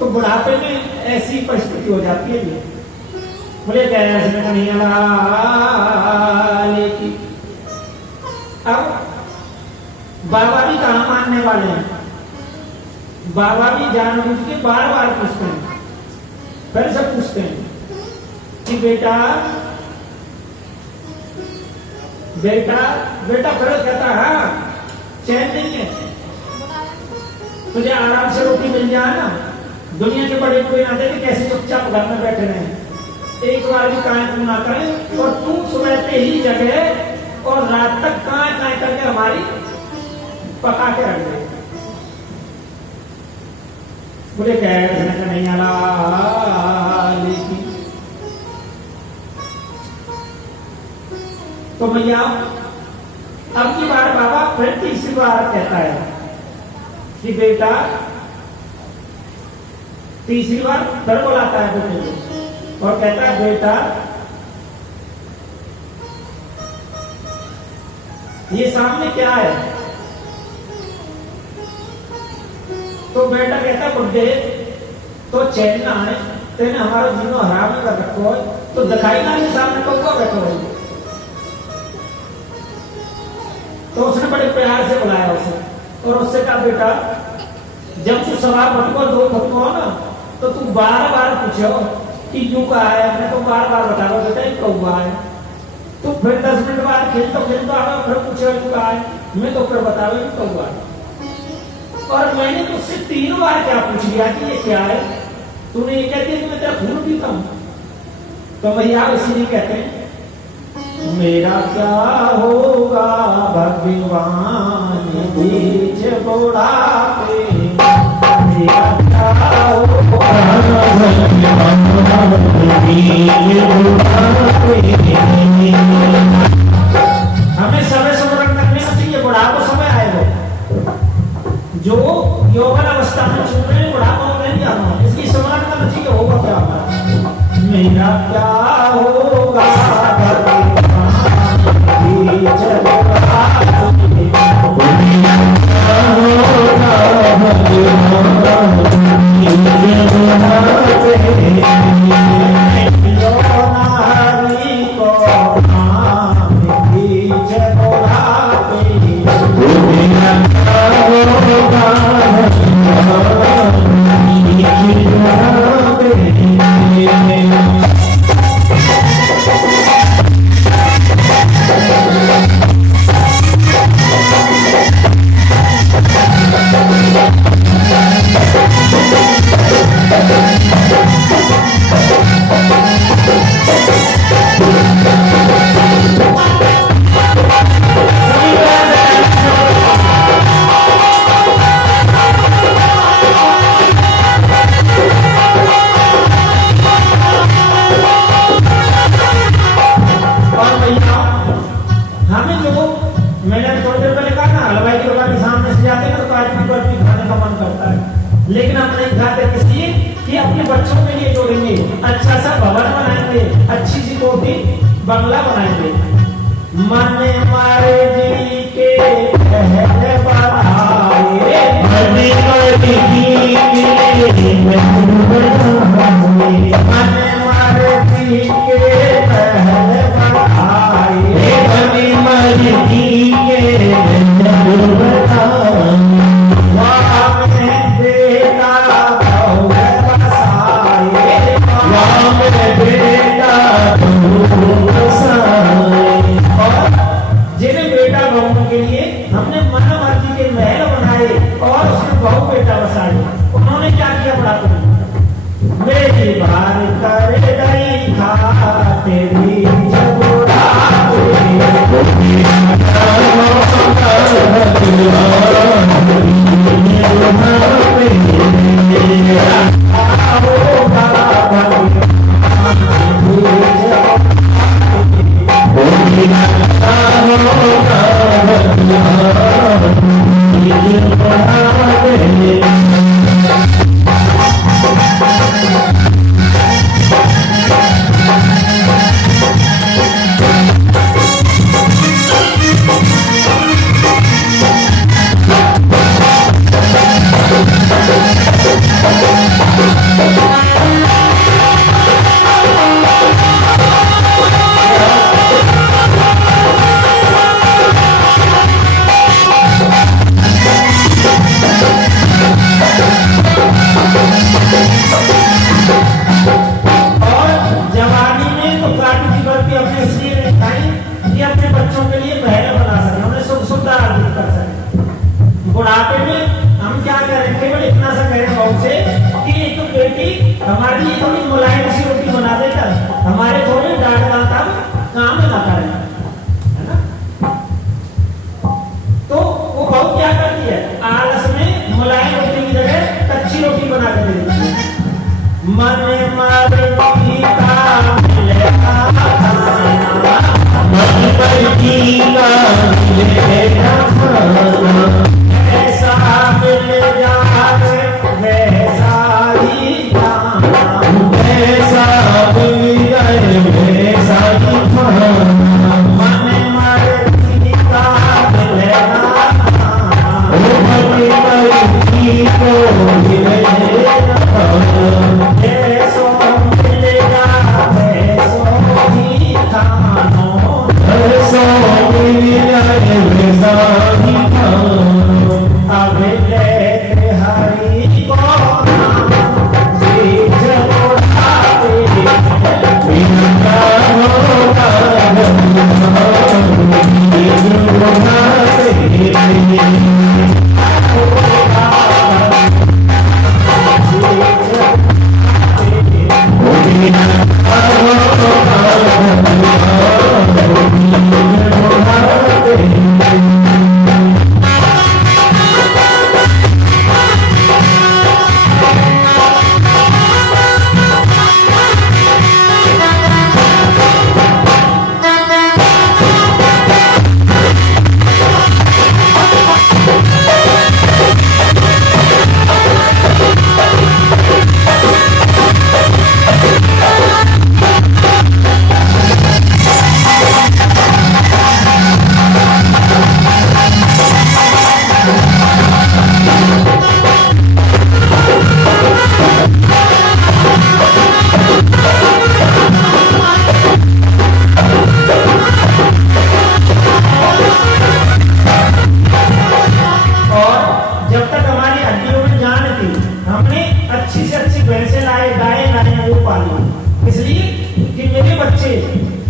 तो बुढ़ापे में ऐसी परिस्थिति हो जाती है जी। बोले कृष्ण कन्हैया लाल की। अब बाबा भी कहाँ मानने वाले हैं, बाबा भी जानबूझ के बार बार पूछते हैं, फिर से पूछते हैं कि बेटा बेटा बेटा, फिर कहता हाँ चैन नहीं है, तुझे आराम से रोटी मिल जाए ना, दुनिया के बड़े कोई ना देखे, कैसे चुपचाप घर में बैठे रहे, एक बार भी कांय तू ना करें, और तू सुबह पे ही जगह और रात तक कांय कांय करके हमारी पका के रख दे। बोले कृष्ण कन्हैया लाल की। तो भैया अब की बार बाबा फिर तीसरी बार कहता है कि बेटा, तीसरी बार फिर बुलाता है बेटे को और कहता है बेटा ये सामने क्या है। तो बेटा कहता है बुड्ढे तो चैन ना है, तेने हमारा जीनो हराम कर रखो है, तो दिखाई ना ये सामने कौवा बैठो है। तो उसने बड़े प्यार से बुलाया उसे और उससे कहा बेटा जब तू सवाल भटको दो भटको ना, तो तू बार बार पूछो कि यूं का है, मैं तो बार बार बता रहा हूँ बेटा ये कौवा है। तू फिर 10 मिनट बाद खेलता खेलता आना, फिर पूछो यूं का है, मैं तो फिर बता रहा हूँ कौवा है। और मैंने तुझसे 3 बार क्या पूछ लिया कि ये क्या है, तूने ये कहती है कि मैं तेरा खून पीता हूं। तो भैया इसीलिए कहते हैं मेरा क्या होगा भगवान बीच बुढ़ापे, मेरा क्या होगा भगवान बीच बुढ़ापे। हमें समय स्मरण करने का चाहिए, बुढ़ापा समय आएगा, जो यौवन अवस्था में चल रहे हैं बुढ़ापा में नहीं जाना, इसकी स्मरण करना चाहिए होगा क्या हमारा। मेरा क्या होगा लेकिन हम नहीं खाते किसी कि अपने बच्चों के लिए जोड़ेंगे, अच्छा सा भवन बनाएंगे, अच्छी सी कोठी बंगला बनाएंगे। मन मारे जी के पहले बढ़ाए, मन मारे जी के मन मारे जी के पहले बढ़ाए, मन मारे जी के जिन्हें बेटा बहू के लिए हमने मन मर्जी के महल बनाए और उसमें बहू बेटा बसाए, उन्होंने क्या किया बड़ा तुम मेरी बार कर गई तेरी दादी थोड़ी मुलायम सी रोटी बना देता, हमारे थोड़े डांट दाता काम ना करे, है ना। तो वो बहू क्या करती है, आलस में मुलायम रोटी की जगह कच्ची रोटी बना के दे देती है। मन मरती का मिलेगा खाना, मन मरती का मिलेगा खाना, ऐसा मिल जाए वैसा ही खाना, वैसा मिल जाए वैसा ही खाना, मन मरती का मिलेगा खाना, मन मरती को मिलेगा खाना, ऐसो मिलेगा वैसो ही खाना, ऐसो मिल जाए वैसा ही खाना, अब लेते हरि को नाम, बीज उड़ाते बिना होगा बीज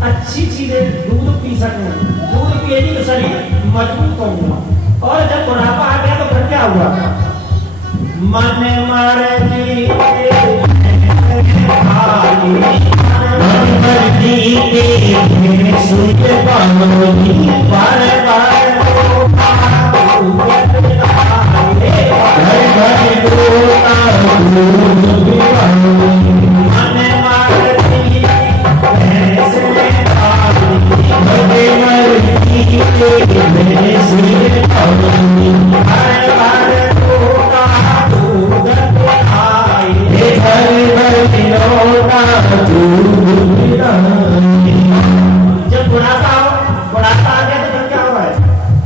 अच्छी चीजें दूध पी सकें, दूध पिएगी तो शरीर मजबूत होगा। और जब बुढ़ापा आ गया तो फिर क्या हुआ, मन मरती जब बुढ़ापा आ गया तो फिर क्या हुआ है,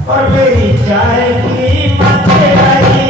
और मेरी चाय की मत रही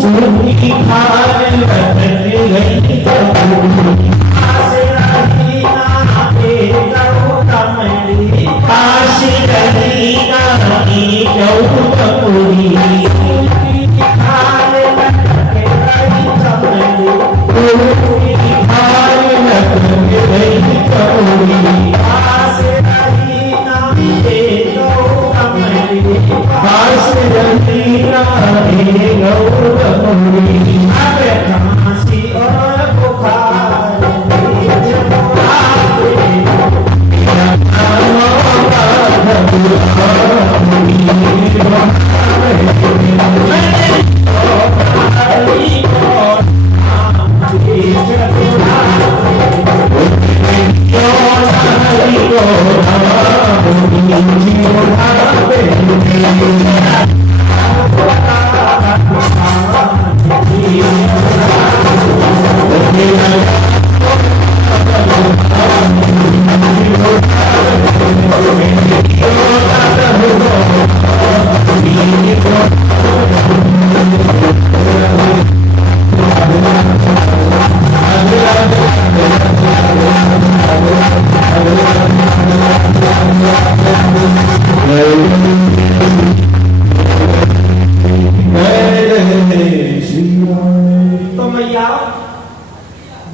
सूखी खाल अब खांसी और बुखार जब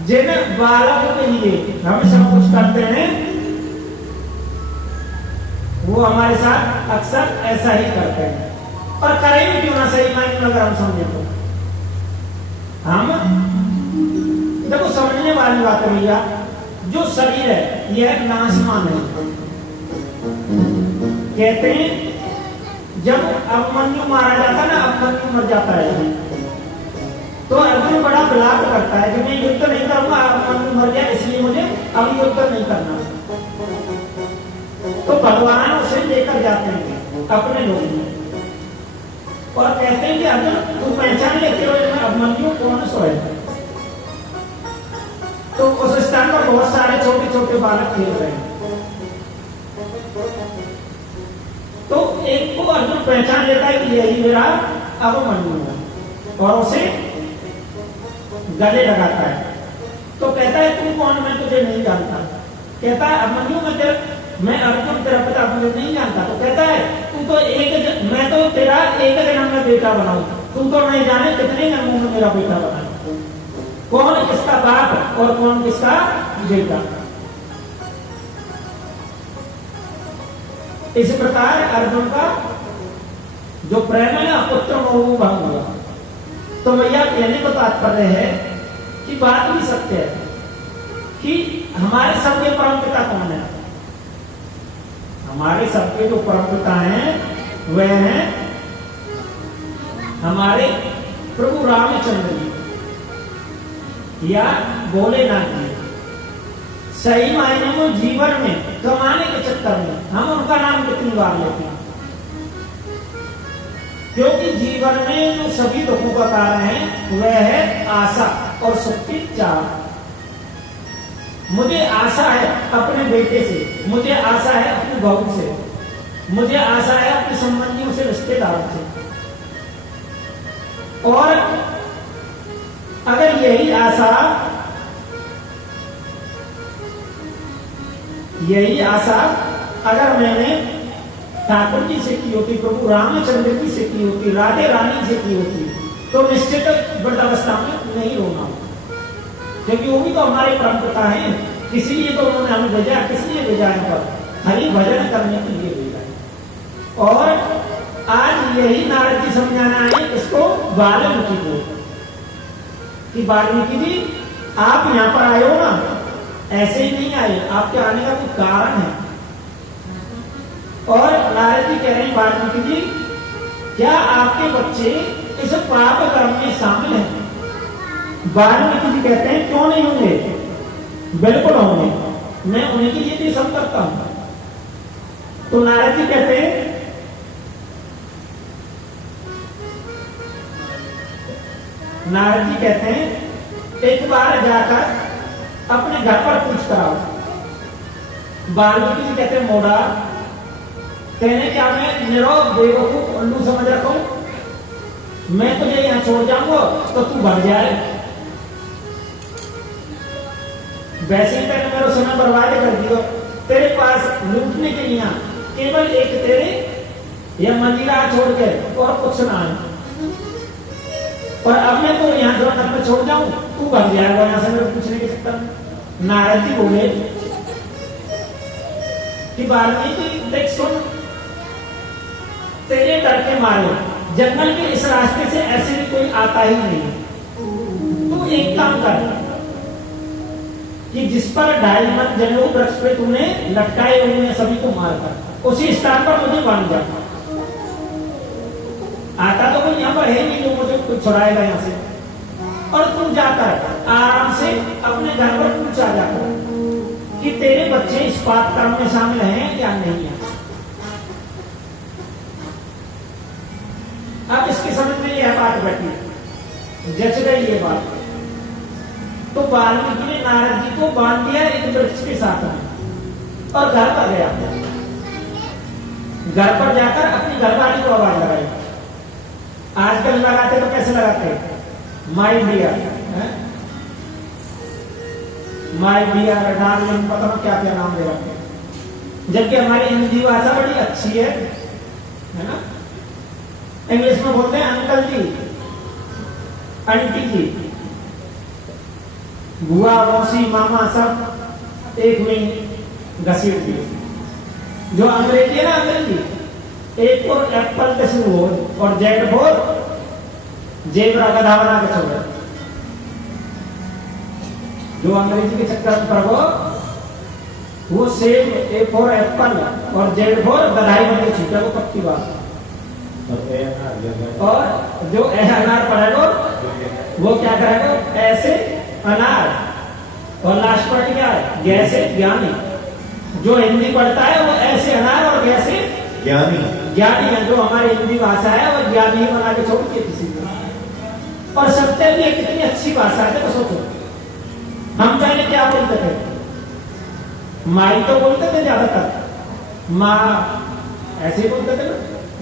जिन बालक के लिए हम सब कुछ करते हैं वो हमारे साथ अक्सर ऐसा ही करते हैं और करेंगे क्यों ना सही मायने में अगर हम समझे तो हम देखो समझने वाली बात है भैया जो शरीर है यह नाशवान है कहते हैं जब अभिमन्यु मारा जाता है ना अभिमन्यु मर जाता है तो अर्जुन बड़ा विलाप करता है कि मैं युद्ध नहीं करूंगा अभिमन्यु मर गया इसलिए मुझे अब युद्ध नहीं करना तो भगवान उसे लेकर जाते हैं अपने लोग में और कहते हैं कि अर्जुन तू पहचान लेते हो मैं अभिमन्यु कौन सो है तो उस स्थान पर बहुत सारे छोटे छोटे बालक खेल रहे हैं तो एक को अर्जुन पहचान लेता है कि यही मेरा अभिमन्यु है और उसे गले लगाता है तो कहता है तू कौन मैं तुझे नहीं जानता कहता है अभिमन्यु मैं अर्जुन तेरा पिता मुझे नहीं जानता तो कहता है तू तो मैं तो तेरा एक जन्म में बेटा बनाऊं तू तो नहीं जाने कितने जन्मों में मेरा बेटा बना कौन किसका बाप और कौन किसका बेटा इस प्रकार अर्जुन का जो प्रेम है ना पुत्र मोह भंग हुआ तो भैया कहने को तात्पर्य है कि बात भी सत्य है कि हमारे सबके परम पिता कौन है हमारे सबके जो परम पिता हैं वह हैं हमारे प्रभु रामचंद्र जी या भोलेनाथ जी सही मायने में जीवन में कमाने के चक्कर में हम उनका नाम कितनी बार लेते हैं क्योंकि जीवन में जो सभी दुखों का कारण है वह है आशा और सुख की चाह मुझे आशा है अपने बेटे से मुझे आशा है अपनी बहू से मुझे आशा है अपने संबंधियों से रिश्तेदारों से और अगर यही आशा अगर मैंने ठाकुर जी से की होती प्रभु रामचंद्र जी से की होती राधे रानी से की होती तो निश्चित वृद्धावस्था में नहीं रोना क्योंकि वो भी तो हमारे परम पिता हैं इसीलिए तो उन्होंने हमें भेजा किस लिए भेजा है पर हरि भजन करने के लिए भेजा और आज यही नारद जी समझाना है इसको वाल्मीकि को कि वाल्मीकि जी आप यहाँ पर आए हो ना ऐसे ही नहीं आए आपके आने का कोई कारण है और नारद जी कह रहे हैं वाल्मीकि जी क्या आपके बच्चे इस पाप कर्म में शामिल हैं वाल्मीकि जी कहते हैं क्यों नहीं होंगे बिल्कुल होंगे मैं उन्हीं के लिए भी सब करता हूं तो नारद जी कहते हैं एक बार जाकर अपने घर पर पूछ कर आओ वाल्मीकि जी कहते हैं मोड़ा कहने क्या मैं निरोग बेवकूफ उल्लू समझ रखा हूं मैं तुझे यहां छोड़ जाऊंगा तो तू बढ़ जाए वैसे ही मैंने मेरा समय बर्बाद कर दिया तेरे पास लूटने के लिए केवल एक तेरे या मंजिला छोड़ के और कुछ ना है और अब मैं तो यहाँ जो मैं छोड़ जाऊं तू बढ़ जाएगा यहां से मेरे पूछने के चक्कर में नारद जी बोले कि वाल्मीकि देख सुन तेरे डर के मारे जंगल के इस रास्ते से ऐसे भी कोई आता ही नहीं। तो एक काम कर कि जिस पर डायमंड जनेऊ वृक्ष पे तूने लटकाए हुए हैं सभी को मारकर उसी स्थान पर मुझे बांध जा। आता तो कोई यहाँ पर है नहीं जो मुझे कुछ छुड़ाएगा यहाँ से। और तुम जाकर आराम से अपने घर पर पूछा जाकर कि तेरे बच्चे इस पाठक्रम में शामिल हैं या नहीं है। अब इसके समझ में यह बात बैठी, जच गई ये बात। तो वाल्मीकि ने नारद जी को बांध दिया एक वृक्ष के साथ में और घर पर गया। घर पर जाकर अपनी घरवाली को आवाज लगाई। आजकल लगाते तो कैसे लगाते, my dear, my dear, darling, पता नहीं क्या क्या नाम दे रखे। जबकि हमारी हिंदी भाषा बड़ी अच्छी है ना। इंग्लिश में बोलते हैं अंकल जी, आंटी जी, बुआ, मौसी, मामा, सब एक में घसीट दिए। जो अंग्रेजी है ना, अंग्रेजी एक और एप्पल के शुरू हो और जेड फोर जेबरा गधा बना के छोड़। जो अंग्रेजी के चक्कर में प्रभु वो सेब, ए फॉर एप्पल और जेड फोर गधाई बन के छूटा, वो पक्की बात। और जो अनार पढ़ेगा वो क्या करेगा, ऐसे अनार, और लास्ट पर क्या है, गैसे ज्ञानी। जो हिंदी पढ़ता है वो ऐसे अनार और गैसे ज्ञानी। ज्ञानी है। जो हमारी हिंदी भाषा है वो ज्ञानी ही बना के छोड़ती है किसी को। और सत्य भी कितनी अच्छी भाषा है, तो सोचो हम पहले क्या बोलते थे, माई तो बोलते थे ज्यादातर, माँ ऐसे ही बोलते थे ना,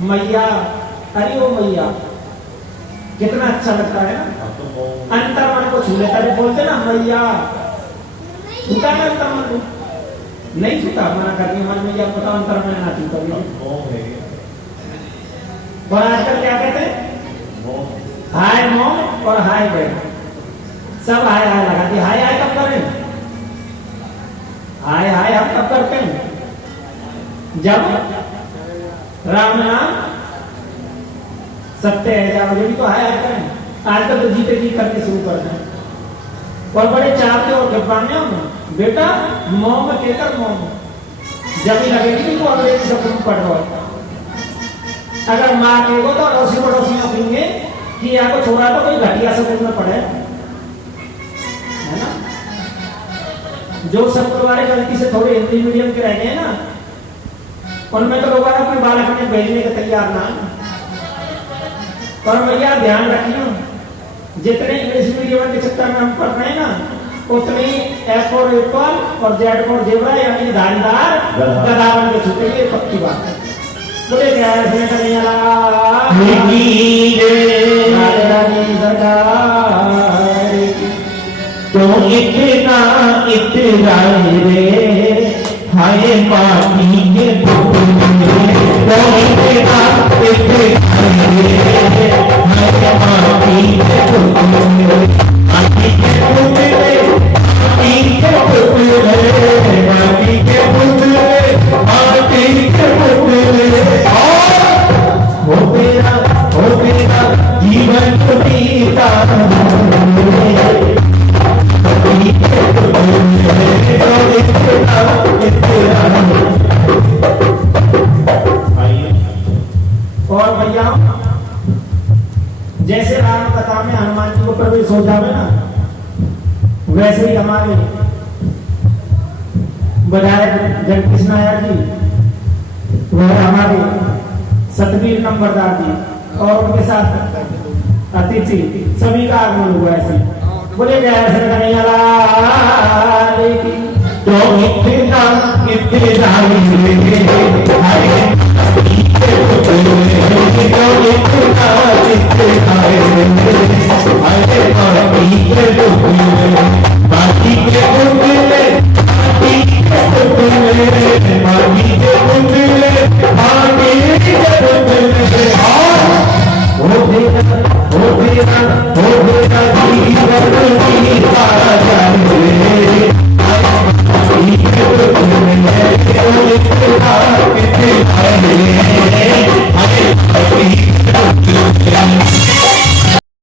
मैया, अरे वो मैया, कितना अच्छा लगता है ना। अंतर मन को छू लेता है, बोलते ना मैया, छूटा ना अंतर मन को, नहीं छूटा, मना करके मन में या पता अंतर मन ना छूटा। और आजकल क्या कहते हैं, हाय मॉम और हाय डैड, सब हाय हाय लगाती। हाय हाय कब करें, हाय हाय हम कब करते हैं, जब राम नाम सत्य है, जब भी तो हाय हाय करें। आजकल तो जीते जी करके शुरू करते हैं और बड़े चाहते हो कि पाने बेटा मॉम कहकर मॉम, जब भी लगेगी कि वो अंग्रेजी शब्द पढ़ रहा है। अगर माँ कहेगो तो अड़ोसी पड़ोसी में कहेंगे कि यहाँ को छोड़ा तो कोई घटिया शब्द में पढ़े, है ना। जो सब परिवार गलती से थोड़े हिंदी मीडियम के रह गए ना, उनमें तो लोग अपने बालक में भेजने के तैयार ना। और भैया ध्यान रखिए, जितने इंग्लिश मीडियम के चक्कर में हम पढ़ रहे हैं ना, उतनी एफ फॉर एप्पल और जेड फॉर जेब्रा यानी धारीदार गधा बन के छूटे, ये पक्की बात है। बोले क्या है, तो इतना इतना रे हाय पानी के पुतले, तो इतना इतना रे हाय पानी के पुतले, पानी के पुतले, पानी के पुतले, पानी के पुतले, पानी के पुतले। हो तेरा जीवन को बीता और भैया जैसे राम कथा में हनुमान जी को प्रवेश हो जावे ना, वैसे ही हमारे विधायक जगदीश नायर जी, वह हमारे सतवीर नंबरदार जी और उनके साथ अतिथि सभी का आगमन हुआ। ऐसे बोले जय श्री कन्हैया लाल की। तो इतना इतना हो